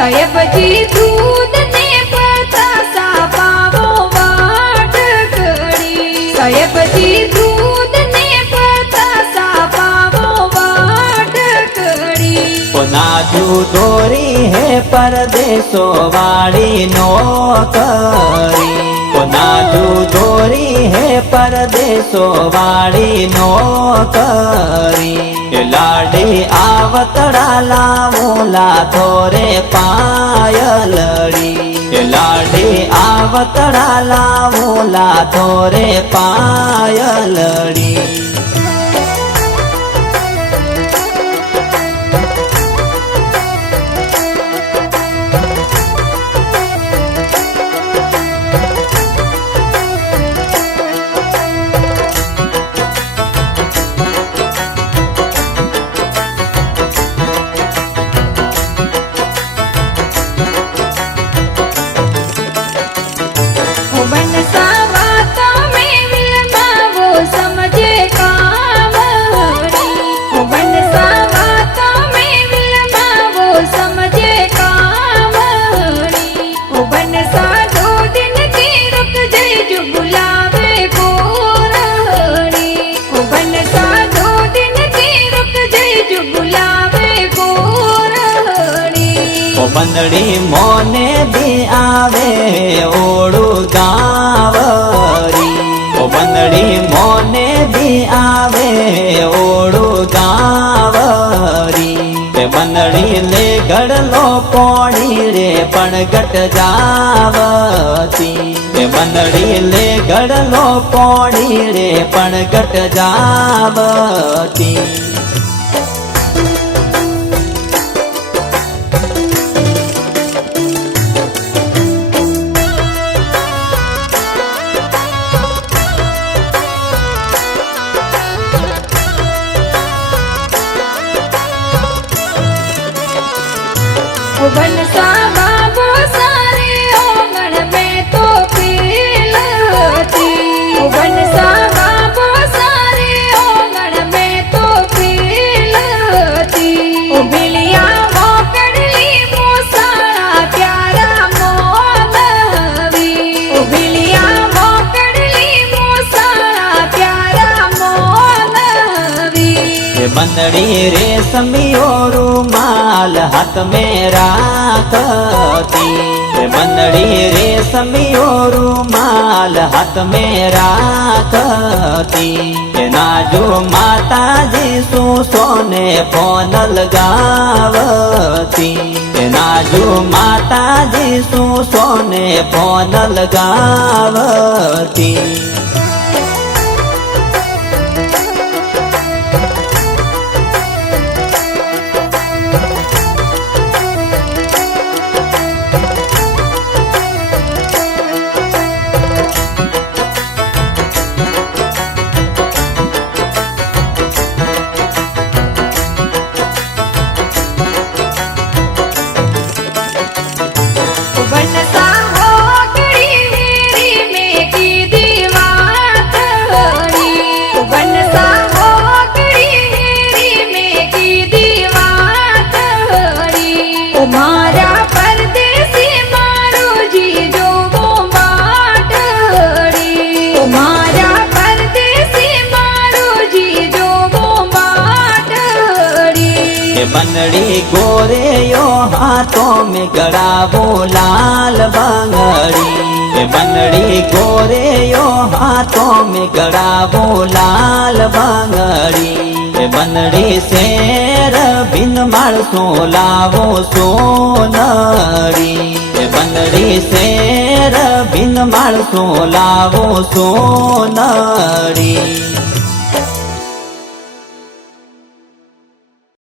સાહેબજી દૂધ ને પતાસા પાવો વાટકડી સાહેબજી દૂધ ને પતાસા પાવો વાટકડી નાજુ દોરી હે પરદેશો વાળી નોકરી નાજુ દોરી હે પરદેશો વાળી નોકરી લાડી આવતડા લાવોલા ધોરે પાયલડી લાડી આવતડા લાવોલા ધોરે પાયલડી બંદડી મોને બી આવે ઓળું ગાવરી બંદડી મોને બી આવે ઓળું ગાવરી બંદડી લે ગડલો પોણી રે પણ ગટ જાવતી બંદડી લે ગડલો પોણી રે પણ ગટ જાવતી बनसा बाबू सारे ओंगण में तो खिलती बनसा बाबू सारे ओंगण में तो खिलती बिलिया मोकड़ली मोसाड़ा प्यारा मोनवी बिलिया मोकड़ली मोसाड़ा प्यारा मोनवी બંદડી રેશમિયો રૂમાલ હાથ में રાખતી બંદડી રેશમિયો રૂમાલ હાથ में રાખતી નાજો માતાજી શું સોને ફોન લગાવતી નાજો માતાજી શું સોને ફોન લગાવતી બંદડી ગોરેયો હાથોं में गड़ावो लाल બંગડી બંદડી ગોરેયો હાથों में गड़ावो लाल બંગડી બંદડી શેર બિન માળસો લાવો સોનડી બંદડી શેર બિન માળસો લાવો સોનડી